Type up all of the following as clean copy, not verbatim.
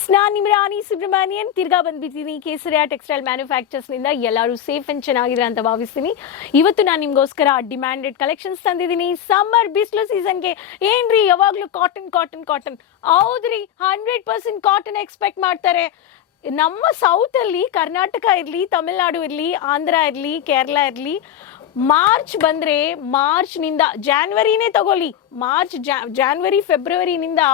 Friends, ನಾನು ನಿಮ್ಮ ರಾಣಿ ಸುಬ್ರಹ್ಮಣ್ಯನ್ ತಿರ್ಗಾ ಬಂದ್ಬಿಟ್ಟಿದ್ದೀನಿ ಕೇಸರಿಯಾ ಟೆಕ್ಸ್ಟೈಲ್ ಮ್ಯಾನುಫ್ಯಾಕ್ಚರ್ಸ್ನಿಂದ. ಎಲ್ಲರೂ ಸೇಫ್ ಆ್ಯಂಡ್ ಚೆನ್ನಾಗಿರ ಅಂತ ಭಾವಿಸ್ತೀನಿ. ಇವತ್ತು ನಾನು ನಿಮಗೋಸ್ಕರ ಡಿಮ್ಯಾಂಡೆಡ್ ಕಲೆಕ್ಷನ್ಸ್ ತಂದಿದ್ದೀನಿ. ಸಮ್ಮರ್ ಬಿಸಿಲು ಸೀಸನ್ಗೆ ಏನ್ರಿ ಯಾವಾಗಲೂ ಕಾಟನ್ ಕಾಟನ್ ಕಾಟನ್. ಹೌದ್ರಿ, 100% ಕಾಟನ್ ಎಕ್ಸ್ಪೆಕ್ಟ್ ಮಾಡ್ತಾರೆ. ನಮ್ಮ ಸೌತಲ್ಲಿ ಕರ್ನಾಟಕ ಇರಲಿ, ತಮಿಳ್ನಾಡು ಇರಲಿ, ಆಂಧ್ರ ಇರಲಿ, ಕೇರಳ ಇರಲಿ, ಮಾರ್ಚ್ ಬಂದರೆ ಮಾರ್ಚ್ನಿಂದ ಜಾನ್ವರಿನೇ ತಗೊಳ್ಳಿ, ಜಾನ್ವರಿ ಫೆಬ್ರವರಿನಿಂದ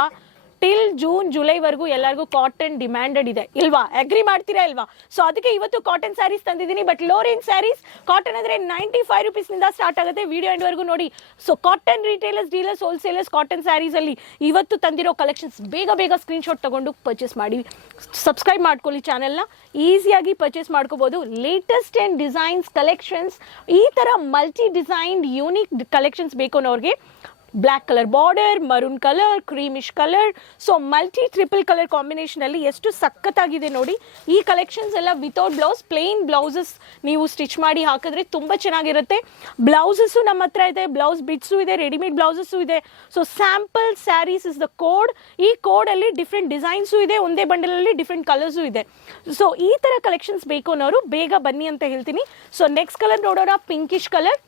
ಟಿಲ್ ಜೂನ್ ಜುಲೈವರೆಗೂ ಎಲ್ಲರಿಗೂ ಕಾಟನ್ ಡಿಮ್ಯಾಂಡೆಡ್ ಇದೆ ಇಲ್ವಾ? ಅಗ್ರಿ ಮಾಡ್ತೀರಾ ಇಲ್ವಾ? ಸೊ ಅದಕ್ಕೆ ಇವತ್ತು ಕಾಟನ್ ಸ್ಯಾರೀಸ್ ತಂದಿದ್ದೀನಿ. But low range sarees. Cotton ಅಂದರೆ 95 ರುಪೀಸ್ನಿಂದ ಸ್ಟಾರ್ಟ್ ಆಗುತ್ತೆ. ವಿಡಿಯೋ ಎಂಡ್ವರೆಗೂ ನೋಡಿ. So cotton retailers, dealers, wholesalers cotton ಸ್ಯಾರೀಸಲ್ಲಿ ಇವತ್ತು ತಂದಿರೋ ಕಲೆಕ್ಷನ್ಸ್ ಬೇಗ ಬೇಗ ಸ್ಕ್ರೀನ್ಶಾಟ್ ತಗೊಂಡು ಪರ್ಚೇಸ್ ಮಾಡಿ. ಸಬ್ಸ್ಕ್ರೈಬ್ ಮಾಡ್ಕೊಳ್ಳಿ ಚಾನೆಲ್ನ. ಈಸಿಯಾಗಿ ಪರ್ಚೇಸ್ ಮಾಡ್ಕೋಬೋದು. ಲೇಟೆಸ್ಟ್ ಆ್ಯಂಡ್ ಡಿಸೈನ್ಸ್ ಕಲೆಕ್ಷನ್ಸ್, ಈ ಥರ ಮಲ್ಟಿ ಡಿಸೈನ್ಡ್ ಯೂನಿಕ್ ಕಲೆಕ್ಷನ್ಸ್ ಬೇಕು ಅನ್ನೋರಿಗೆ black colour border, maroon colour, creamish colour, so multi triple colour combination ಅಲ್ಲಿ ಎಷ್ಟು ಸಖತ್ತಾಗಿದೆ ನೋಡಿ. ಈ ಕಲೆಕ್ಷನ್ಸ್ ಎಲ್ಲ ವಿತೌಟ್ ಬ್ಲೌಸ್, ಪ್ಲೇನ್ ಬ್ಲೌಸಸ್ ನೀವು ಸ್ಟಿಚ್ ಮಾಡಿ ಹಾಕಿದ್ರೆ ತುಂಬಾ ಚೆನ್ನಾಗಿರುತ್ತೆ. ಬ್ಲೌಸಸ್ಸು ನಮ್ಮ ಹತ್ರ ಇದೆ, ಬ್ಲೌಸ್ ಬಿಟ್ಸು ಇದೆ, ರೆಡಿಮೇಡ್ ಬ್ಲೌಸಸ್ಸು ಇದೆ. So sample saris is the code. ಈ ಕೋಡ್ ಅಲ್ಲಿ ಡಿಫ್ರೆಂಟ್ ಡಿಸೈನ್ಸು ಇದೆ, ಒಂದೇ ಬಂಡಲ್ ಅಲ್ಲಿ ಡಿಫ್ರೆಂಟ್ ಕಲರ್ಸು ಇದೆ. ಸೊ ಈ ತರ ಕಲೆಕ್ಷನ್ಸ್ ಬೇಕು ಅನ್ನೋರು ಬೇಗ ಬನ್ನಿ ಅಂತ ಹೇಳ್ತೀನಿ. ಸೊ ನೆಕ್ಸ್ಟ್ ಕಲರ್ ನೋಡೋಣ, pinkish colour.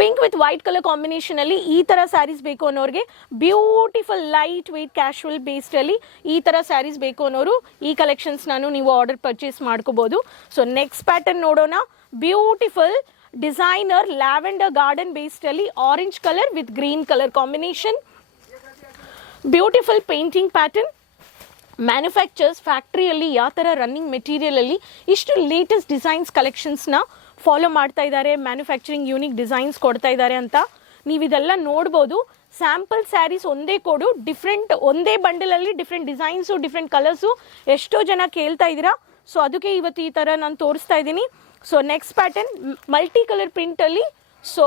Pink with white colour combination ಅಲ್ಲಿ ಈ ತರ ಸ್ಯಾರೀಸ್ ಬೇಕು ಅನ್ನೋರಿಗೆ, beautiful light weight casual based ಅಲ್ಲಿ ಈ ತರ ಸ್ಯಾರೀಸ್ ಬೇಕು ಅನ್ನೋರು ಈ ಕಲೆಕ್ಷನ್ಸ್ ನೀವು ಆರ್ಡರ್ ಪರ್ಚೇಸ್ ಮಾಡ್ಕೋಬಹುದು. ಸೊ ನೆಕ್ಸ್ಟ್ ಪ್ಯಾಟರ್ನ್ ನೋಡೋಣ, beautiful designer lavender garden based ಅಲ್ಲಿ orange colour with green colour combination. Beautiful painting pattern. Manufacturers ಫ್ಯಾಕ್ಟ್ರಿಯಲ್ಲಿ ಯಾವ ಥರ ರನ್ನಿಂಗ್ ಮೆಟೀರಿಯಲ್ ಅಲ್ಲಿ ಇಷ್ಟು ಲೇಟೆಸ್ಟ್ ಡಿಸೈನ್ಸ್ ಕಲೆಕ್ಷನ್ಸ್ನ ಫಾಲೋ ಮಾಡ್ತಾ ಇದ್ದಾರೆ, ಮ್ಯಾನುಫ್ಯಾಕ್ಚರಿಂಗ್ ಯೂನಿಕ್ ಡಿಸೈನ್ಸ್ ಕೊಡ್ತಾ ಇದ್ದಾರೆ ಅಂತ ನೀವು ಇದೆಲ್ಲ ನೋಡ್ಬೋದು. ಸ್ಯಾಂಪಲ್ ಸ್ಯಾರೀಸ್ ಒಂದೇ ಕೊಡು, ಡಿಫ್ರೆಂಟ್ ಒಂದೇ ಬಂಡಲಲ್ಲಿ ಡಿಫ್ರೆಂಟ್ ಡಿಸೈನ್ಸು, ಡಿಫ್ರೆಂಟ್ ಕಲರ್ಸು ಎಷ್ಟೋ ಜನ ಕೇಳ್ತಾ ಇದ್ದೀರಾ. ಸೊ ಅದಕ್ಕೆ ಇವತ್ತು ಈ ಥರ ನಾನು ತೋರಿಸ್ತಾ ಇದ್ದೀನಿ. So next pattern multi colour ಪ್ರಿಂಟಲ್ಲಿ, so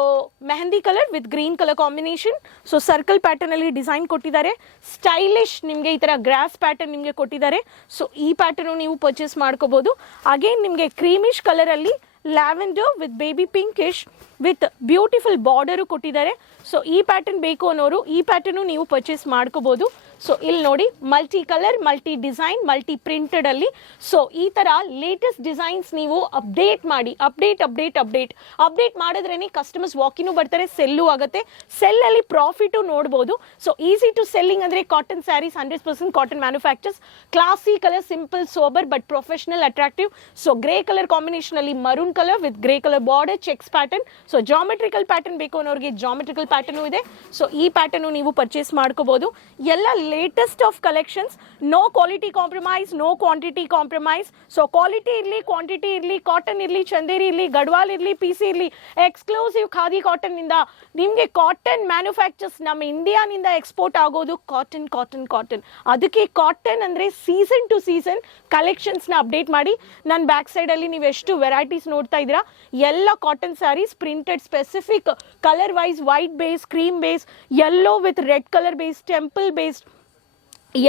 mehndi colour with green colour combination. So circle pattern ಅಲ್ಲಿ ಡಿಸೈನ್ ಕೊಟ್ಟಿದ್ದಾರೆ. ಸ್ಟೈಲಿಶ್ ನಿಮಗೆ ಈ ತರ ಗ್ರಾಸ್ ಪ್ಯಾಟರ್ನ್ ನಿಮಗೆ ಕೊಟ್ಟಿದ್ದಾರೆ. ಸೊ ಈ ಪ್ಯಾಟರ್ನ್ ನೀವು ಪರ್ಚೇಸ್ ಮಾಡ್ಕೋಬಹುದು. ಅಗೇನ್ ನಿಮಗೆ ಕ್ರೀಮಿಶ್ ಕಲರ್ ಅಲ್ಲಿ lavender with baby pinkish with beautiful border ಕೊಟ್ಟಿದ್ದಾರೆ. ಸೊ ಈ ಪ್ಯಾಟರ್ನ್ ಬೇಕು ಅನ್ನೋರು ಈ ಪ್ಯಾಟರ್ನು ನೀವು ಪರ್ಚೇಸ್ ಮಾಡ್ಕೋಬಹುದು. ಸೊ ಇಲ್ಲಿ ನೋಡಿ, multi colour, multi design, multi printed ಅಲ್ಲಿ. ಸೊ ಈ ತರ ಲೇಟೆಸ್ಟ್ ಡಿಸೈನ್ಸ್ ನೀವು ಅಪ್ಡೇಟ್ ಮಾಡಿ, ಅಪ್ಡೇಟ್ ಮಾಡಿದ್ರೇನೆ ಕಸ್ಟಮರ್ಸ್ ವಾಕಿನೂ ಬರ್ತಾರೆ, ಸೆಲ್ಲು ಆಗುತ್ತೆ. ಸೆಲ್ ಅಲ್ಲಿ ಪ್ರಾಫಿಟು ನೋಡ್ಬೋದು. ಸೊ ಈಸಿ ಟು ಸೆಲ್ಲಿಂಗ್ ಅಂದ್ರೆ cotton saris 100% cotton manufacturers. Classy colour, simple sober but professional attractive. So grey colour combination ಅಲ್ಲಿ maroon colour with grey colour border, checks pattern. So geometrical pattern ಬೇಕು ಅನ್ನೋರಿಗೆ geometrical pattern ಇದೆ. So ಈ pattern ನೀವು purchase ಮಾಡ್ಕೋಬಹುದು. ಎಲ್ಲ latest of collections. No quality compromise, no quantity compromise. So quality ಇರಲಿ, quantity ಇರಲಿ, ಕಾಟನ್ ಇರಲಿ, ಚಂದೇರಿ ಇರಲಿ, ಗಡ್ವಾಲ್ ಇರಲಿ, ಪಿಸಿ ಇರಲಿ, ಎಕ್ಸ್ಕ್ಲೂಸಿವ್ ಖಾದಿ ಕಾಟನ್ ನಿಂದ ನಿಮಗೆ ಕಾಟನ್ ಮ್ಯಾನುಫ್ಯಾಕ್ಚರ್ಸ್ ನಮ್ಮ ಇಂಡಿಯಾನಿಂದ ಎಕ್ಸ್ಪೋರ್ಟ್ ಆಗೋದು ಕಾಟನ್ ಕಾಟನ್ ಕಾಟನ್. ಅದಕ್ಕೆ ಕಾಟನ್ ಅಂದ್ರೆ ಸೀಸನ್ ಟು ಸೀಸನ್ ಕಲೆಕ್ಷನ್ಸ್ ನ ಅಪ್ಡೇಟ್ ಮಾಡಿ. ನನ್ನ ಬ್ಯಾಕ್ ಸೈಡ್ ಅಲ್ಲಿ ನೀವು ಎಷ್ಟು ವೆರೈಟೀಸ್ ನೋಡ್ತಾ ಇದ್ದೀರಾ, ಎಲ್ಲ cotton saris printed specific colour wise, white base, cream base, yellow with red colour base, temple based,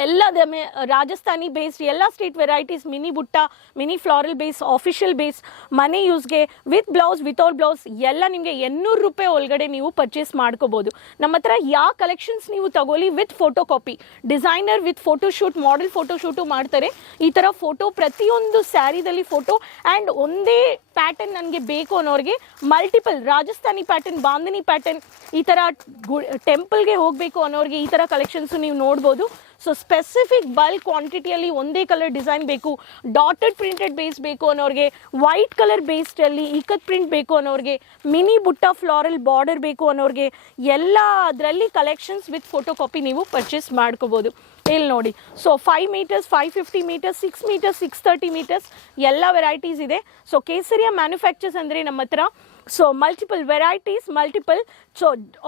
ಎಲ್ಲ ರಾಜಸ್ಥಾನಿ ಬೇಸ್ಡ್, ಎಲ್ಲ state varieties, mini butta, mini floral base, official base, ಮನೆ ಯೂಸ್ಗೆ ವಿತ್ ಬ್ಲೌಸ್, ವಿತೌಟ್ ಬ್ಲೌಸ್, ಎಲ್ಲ ನಿಮಗೆ 800 ರೂಪಾಯಿ ಒಳಗಡೆ ನೀವು ಪರ್ಚೇಸ್ ಮಾಡ್ಕೋಬಹುದು. ನಮ್ಮ ಹತ್ರ ಯಾವ ಕಲೆಕ್ಷನ್ಸ್ ನೀವು ತಗೊಳ್ಳಿ with photo copy, designer with photoshoot, model photoshoot ಮಾಡ್ತಾರೆ. ಈ ಥರ ಫೋಟೋ ಪ್ರತಿಯೊಂದು ಸ್ಯಾರಿದಲ್ಲಿ ಫೋಟೋ ಆ್ಯಂಡ್ ಒಂದೇ ಪ್ಯಾಟರ್ನ್ ನನಗೆ ಬೇಕು ಅನ್ನೋರಿಗೆ multiple Rajasthani pattern, bandhani pattern, ಈ ಥರ ಟೆಂಪಲ್ಗೆ ಹೋಗಬೇಕು ಅನ್ನೋರಿಗೆ ಈ ಥರ ಕಲೆಕ್ಷನ್ಸು ನೀವು ನೋಡ್ಬೋದು. ಸೊ ಸ್ಪೆಸಿಫಿಕ್ ಬಲ್ಕ್ ಕ್ವಾಂಟಿಟಿಯಲ್ಲಿ ಒಂದೇ ಕಲರ್ ಡಿಸೈನ್ ಬೇಕು, ಡಾಟೆಡ್ ಪ್ರಿಂಟೆಡ್ ಬೇಸ್ ಬೇಕು ಅನ್ನೋರಿಗೆ, ವೈಟ್ ಕಲರ್ ಬೇಸ್ಡ್ ಅಲ್ಲಿ ಇಕತ್ ಪ್ರಿಂಟ್ ಬೇಕು ಅನ್ನೋರಿಗೆ, ಮಿನಿ ಬುಟ್ಟ ಫ್ಲಾರಲ್ ಬಾರ್ಡರ್ ಬೇಕು ಅನ್ನೋರಿಗೆ, ಎಲ್ಲ ಅದರಲ್ಲಿ ಕಲೆಕ್ಷನ್ಸ್ ವಿತ್ ಫೋಟೋ ಕಾಪಿ ನೀವು ಪರ್ಚೇಸ್ ಮಾಡ್ಕೋಬಹುದು. ಇಲ್ಲಿ ನೋಡಿ, so 5 metres, 550 metres, 6 metres, 630 metres ಎಲ್ಲ ವೆರೈಟೀಸ್ ಇದೆ. ಸೊ ಕೇಸರಿಯಾ ಮ್ಯಾನುಫ್ಯಾಕ್ಚರ್ಸ್ ಅಂದರೆ ನಮ್ಮ ಹತ್ರ so multiple varieties, multiple. So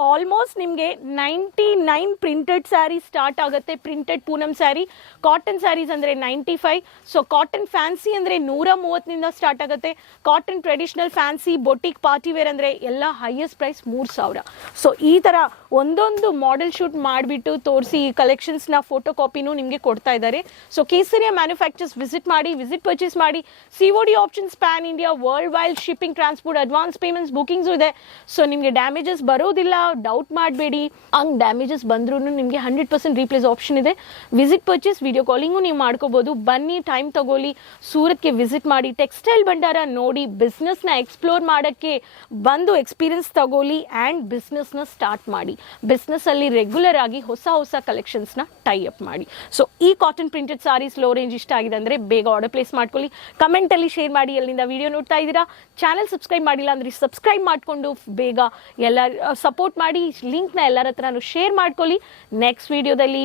almost ನಿಮಗೆ 99 ಪ್ರಿಂಟೆಡ್ ಸ್ಯಾರಿ ಸ್ಟಾರ್ಟ್ ಆಗುತ್ತೆ. ಪ್ರಿಂಟೆಡ್ ಪೂನಮ್ ಸ್ಯಾರಿ, ಕಾಟನ್ ಸ್ಯಾರೀಸ್ ಅಂದರೆ 95. ಸೊ ಕಾಟನ್ ಫ್ಯಾನ್ಸಿ ಅಂದರೆ 130ನಿಂದ ಸ್ಟಾರ್ಟ್ ಆಗುತ್ತೆ. Cotton traditional fancy, boutique, party wear ಅಂದರೆ ಎಲ್ಲ ಹೈಯೆಸ್ಟ್ ಪ್ರೈಸ್ 3000. ಸೊ ಈ ಥರ ಒಂದೊಂದು ಮಾಡೆಲ್ ಶೂಟ್ ಮಾಡಿಬಿಟ್ಟು ತೋರಿಸಿ ಈ ಕಲೆಕ್ಷನ್ಸ್ನ ಫೋಟೋ ಕಾಪಿನೂ ನಿಮಗೆ ಕೊಡ್ತಾ ಇದ್ದಾರೆ. So Kesariya manufacturers visit purchase ಮಾಡಿ. COD options pan India, world wide shipping, transport, advance payments, bookings ಇದೆ. ಸೊ ನಿಮಗೆ ಡ್ಯಾಮೇಜಸ್ ಬರೋದಿಲ್ಲ, ಡೌಟ್ ಮಾಡಬೇಡಿ. ಹಂಗೆ ಡ್ಯಾಮೇಜಸ್ ಬಂದ್ರೂ ನಿಮಗೆ 100% ರೀಪ್ಲೇಸ್ ಆಪ್ಷನ್ ಇದೆ. ವಿಸಿಟ್ ಪರ್ಚೇಸ್, ವಿಡಿಯೋ ಕಾಲಿಂಗು ನೀವು ಮಾಡ್ಕೋಬೋದು. ಬನ್ನಿ, ಟೈಮ್ ತಗೊಳ್ಳಿ, ಸೂರತ್ಗೆ ವಿಸಿಟ್ ಮಾಡಿ, ಟೆಕ್ಸ್ಟೈಲ್ ಭಂಡಾರ ನೋಡಿ, ಬಿಸ್ನೆಸ್ನ ಎಕ್ಸ್ಪ್ಲೋರ್ ಮಾಡೋಕ್ಕೆ ಬಂದು ಎಕ್ಸ್ಪೀರಿಯನ್ಸ್ ತಗೊಳ್ಳಿ ಆ್ಯಂಡ್ ಬಿಸ್ನೆಸ್ನ ಸ್ಟಾರ್ಟ್ ಮಾಡಿ. ಬಿಸ್ನೆಸ್ಸಲ್ಲಿ ರೆಗ್ಯುಲರ್ ಆಗಿ ಹೊಸ ಕಲೆಕ್ಷನ್ಸ್ನ ಟೈ ಅಪ್ ಮಾಡಿ. ಸೊ ಈ cotton printed saris low range ಇಷ್ಟ ಆಗಿದೆ ಅಂದರೆ ಬೇಗ ಆರ್ಡರ್ ಪ್ಲೇಸ್ ಮಾಡ್ಕೊಳ್ಳಿ. ಕಮೆಂಟಲ್ಲಿ ಶೇರ್ ಮಾಡಿ ಎಲ್ಲಿಂದ ವಿಡಿಯೋ ನೋಡ್ತಾ ಇದ್ದೀರಾ. ಚಾನಲ್ ಸಬ್ಸ್ಕ್ರೈಬ್ ಮಾಡಿಲ್ಲ ಅಂದರೆ ಸಬ್ಸ್ಕ್ರೈಬ್ ಮಾಡಿಕೊಂಡು ಬೇಗ ಎಲ್ಲ ಸಪೋರ್ಟ್ ಮಾಡಿ. ಲಿಂಕ್ನ ಎಲ್ಲರ ಹತ್ರನೂ ಶೇರ್ ಮಾಡ್ಕೊಳ್ಳಿ. ನೆಕ್ಸ್ಟ್ ವಿಡಿಯೋದಲ್ಲಿ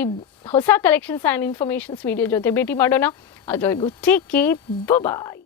ಹೊಸ ಕಲೆಕ್ಷನ್ಸ್ ಆ್ಯಂಡ್ ಇನ್ಫಾರ್ಮೇಷನ್ಸ್ ವಿಡಿಯೋ ಜೊತೆ ಭೇಟಿ ಮಾಡೋಣ. ಅದುವರೆಗೂ ಟೇಕ್ ಕೇರ್, ಬಾಯ್.